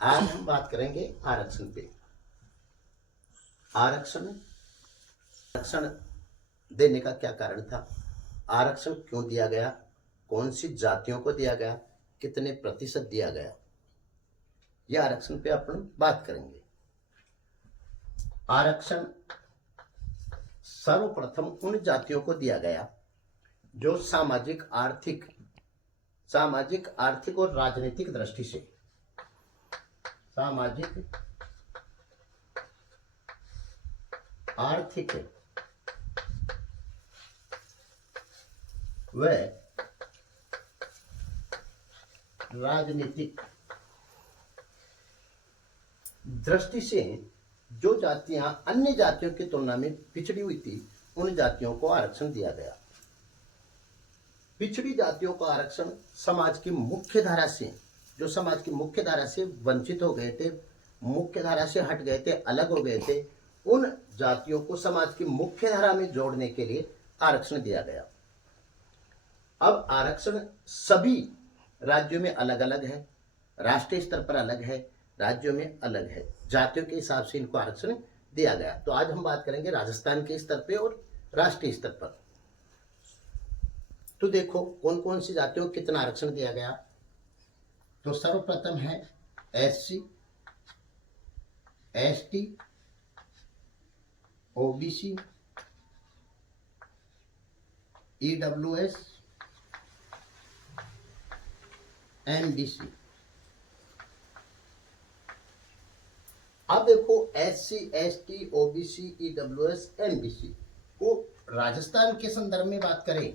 आज हम बात करेंगे आरक्षण पे। आरक्षण आरक्षण देने का क्या कारण था, आरक्षण क्यों दिया गया, कौन सी जातियों को दिया गया, कितने प्रतिशत दिया गया, यह आरक्षण पे अपन बात करेंगे। आरक्षण सर्वप्रथम उन जातियों को दिया गया जो सामाजिक आर्थिक और राजनीतिक दृष्टि से सामाजिक आर्थिक व राजनीतिक दृष्टि से जो जातियां अन्य जातियों की तुलना में पिछड़ी हुई थी, उन जातियों को आरक्षण दिया गया। पिछड़ी जातियों का आरक्षण समाज की मुख्य धारा से, जो समाज की मुख्य धारा से वंचित हो गए थे, मुख्य धारा से हट गए थे, अलग हो गए थे, उन जातियों को समाज की मुख्य धारा में जोड़ने के लिए आरक्षण दिया गया। अब आरक्षण सभी राज्यों में अलग अलग है, राष्ट्रीय स्तर पर अलग है, राज्यों में अलग है, जातियों के हिसाब से इनको आरक्षण दिया गया। तो आज हम बात करेंगे राजस्थान के स्तर पे और राष्ट्रीय स्तर पर। तो देखो कौन कौन सी जातियों को कितना आरक्षण दिया गया। तो सर्वप्रथम है SC, ST, OBC, EWS, MBC। अब देखो SC, ST, OBC, EWS, MBC को राजस्थान के संदर्भ में बात करें,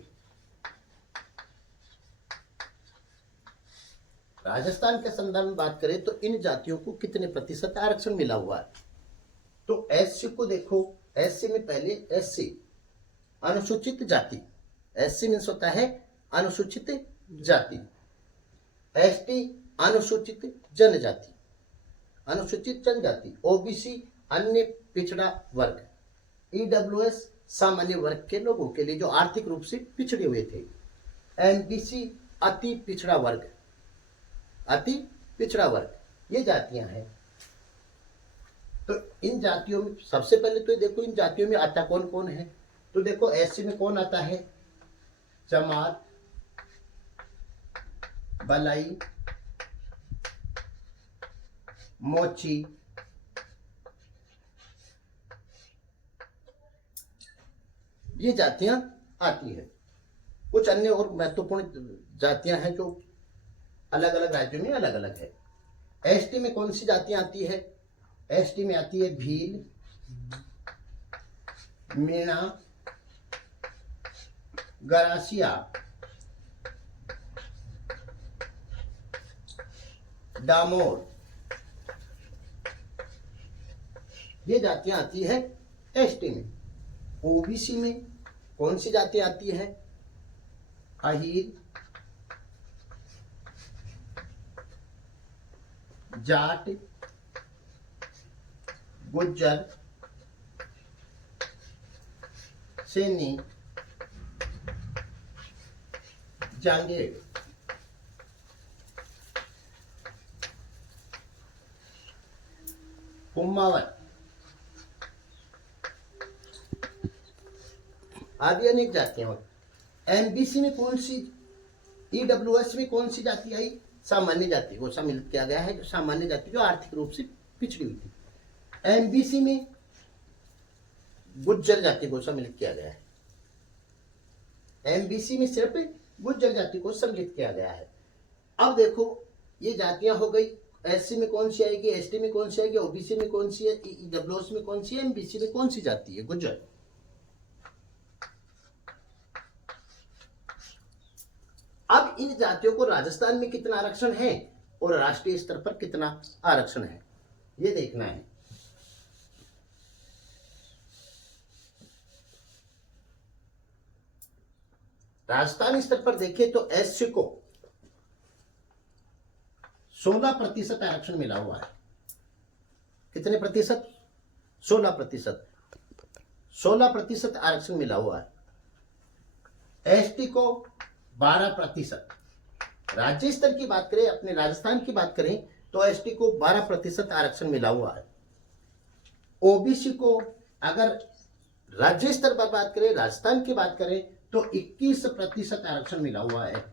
राजस्थान के संदर्भ में बात करें तो इन जातियों को कितने प्रतिशत आरक्षण मिला हुआ है। तो SC को देखो, SC में पहले SC अनुसूचित जाति, SC मीन्स होता है अनुसूचित जाति, ST अनुसूचित जनजाति, अनुसूचित जनजाति, OBC अन्य पिछड़ा वर्ग, EWS सामान्य वर्ग के लोगों के लिए जो आर्थिक रूप से पिछड़े हुए थे, MBC अति पिछड़ा वर्ग, अति पिछड़ा वर्ग। ये जातियां हैं। तो इन जातियों में सबसे पहले तो देखो इन जातियों में आता कौन कौन है। तो देखो SC में कौन आता है, चमार, बलाई, मोची, ये जातियां आती है। कुछ अन्य और महत्वपूर्ण जातियां हैं जो अलग अलग राज्यों में अलग अलग है। ST में कौन सी जातियां आती है, ST में आती है भील, मीणा, गरासिया, डामोर, ये जातियां आती है ST में। OBC में कौन सी जाति आती है, अहीर, जाट, गुज्जर, सैनी, जांगेड़। कुम्मावत आदि अनेक जातियां होती। MBC में कौन सी, EWS में कौन सी जाति आई, सामान्य जाति को सम्मिलित किया गया है, जो सामान्य जाति जो आर्थिक रूप से पिछड़ी हुई थी। MBC में गुज्जर जाति को सम्मिलित किया गया है, MBC में सिर्फ गुज्जर जाति को सम्मिलित किया गया है। अब देखो ये जातियां हो गई, SC में कौन सी आएगी, ST में कौन सी आएगी, OBC में कौन सी है, EWS में कौन सी है, MBC में कौन सी जाति है, गुज्जर। अब इन जातियों को राजस्थान में कितना आरक्षण है और राष्ट्रीय स्तर पर कितना आरक्षण है, ये देखना है। राजस्थान स्तर पर देखें तो SC को 16% आरक्षण मिला हुआ है। कितने प्रतिशत, 16%, 16% आरक्षण मिला हुआ है। एसटी को 12%। राज्य स्तर की बात करें, अपने राजस्थान की बात करें तो एसटी को 12% आरक्षण मिला हुआ है। ओबीसी को अगर राज्य स्तर पर बात करें, राजस्थान की बात करें, तो 21% आरक्षण मिला हुआ है।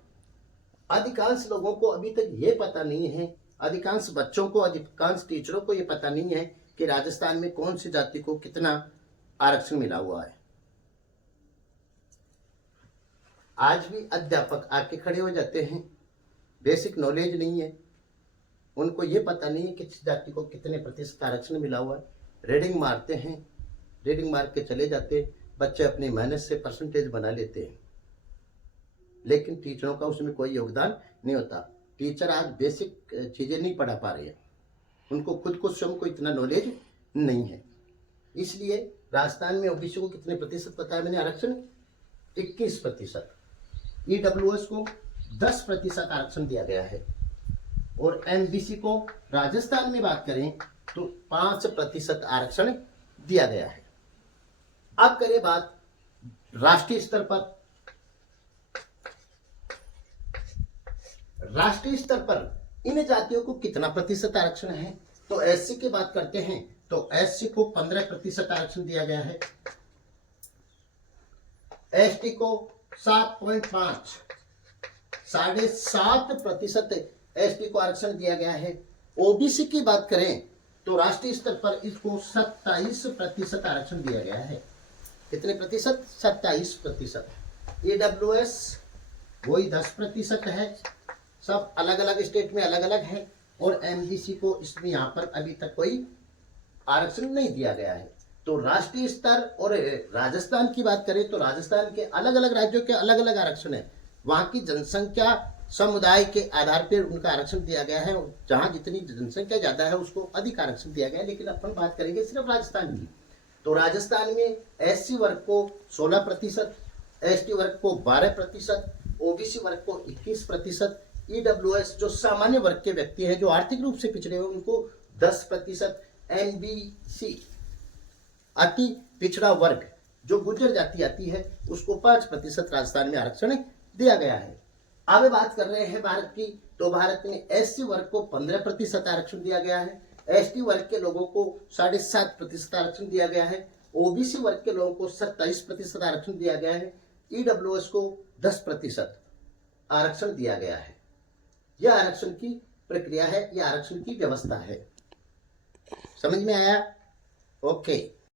अधिकांश लोगों को अभी तक ये पता नहीं है, अधिकांश बच्चों को, अधिकांश टीचरों को ये पता नहीं है कि राजस्थान में कौन सी जाति को कितना आरक्षण मिला हुआ है। आज भी अध्यापक आके खड़े हो जाते हैं, बेसिक नॉलेज नहीं है, उनको ये पता नहीं है कि किस जाति को कितने प्रतिशत आरक्षण मिला हुआ है। रीडिंग मारते हैं, रीडिंग मार के चले जाते हैं, बच्चे अपनी मेहनत से परसेंटेज बना लेते हैं, लेकिन टीचरों का उसमें कोई योगदान नहीं होता। टीचर आज बेसिक चीजें नहीं पढ़ा पा रहे हैं, उनको खुद को स्वयं को इतना नॉलेज नहीं है। इसलिए राजस्थान में ओबीसी को कितने प्रतिशत बताया मैंने आरक्षण? 21%। ईडब्ल्यूएस को 10% आरक्षण दिया गया है, और एमबीसी को राजस्थान में बात करें तो 5% आरक्षण दिया गया है। अब करें बात राष्ट्रीय स्तर पर। राष्ट्रीय स्तर पर इन जातियों को कितना प्रतिशत आरक्षण है? तो एससी की बात करते हैं तो एससी को 15% आरक्षण दिया गया है, एसटी को 7.5, 7.5% एसटी को आरक्षण दिया गया है। ओबीसी की बात करें तो राष्ट्रीय स्तर पर इसको 27% आरक्षण दिया गया है। कितने प्रतिशत? 27%। ईडब्ल्यूएस वही 10% है, सब अलग अलग स्टेट में अलग अलग है, और एमबीसी को इसमें यहाँ पर अभी तक कोई आरक्षण नहीं दिया गया है। तो राष्ट्रीय स्तर और राजस्थान की बात करें तो राजस्थान के अलग अलग राज्यों के अलग अलग आरक्षण है। वहां की जनसंख्या समुदाय के आधार पर उनका आरक्षण दिया गया है, जहां जितनी जनसंख्या ज्यादा है उसको अधिक आरक्षण दिया गया है। लेकिन अपन बात करेंगे सिर्फ राजस्थान की, तो राजस्थान में एससी वर्ग को 16%, एसटी वर्ग को 12%, ओबीसी वर्ग को 21%, ईडब्ल्यूएस जो सामान्य वर्ग के व्यक्ति हैं, जो आर्थिक रूप से पिछड़े हुए, उनको 10%, एमबीसी अति पिछड़ा वर्ग जो गुर्जर जाति आती है उसको 5% राजस्थान में आरक्षण दिया गया है। अब बात कर रहे हैं भारत की, तो भारत में एससी वर्ग को 15% आरक्षण दिया गया है, एसटी वर्ग के लोगों को 7.5% आरक्षण दिया गया है, ओबीसी वर्ग के लोगों को 27% आरक्षण दिया गया है, ईडब्ल्यूएस को 10% आरक्षण दिया गया है। यह आरक्षण की प्रक्रिया है, यह आरक्षण की व्यवस्था है। समझ में आया? ओके।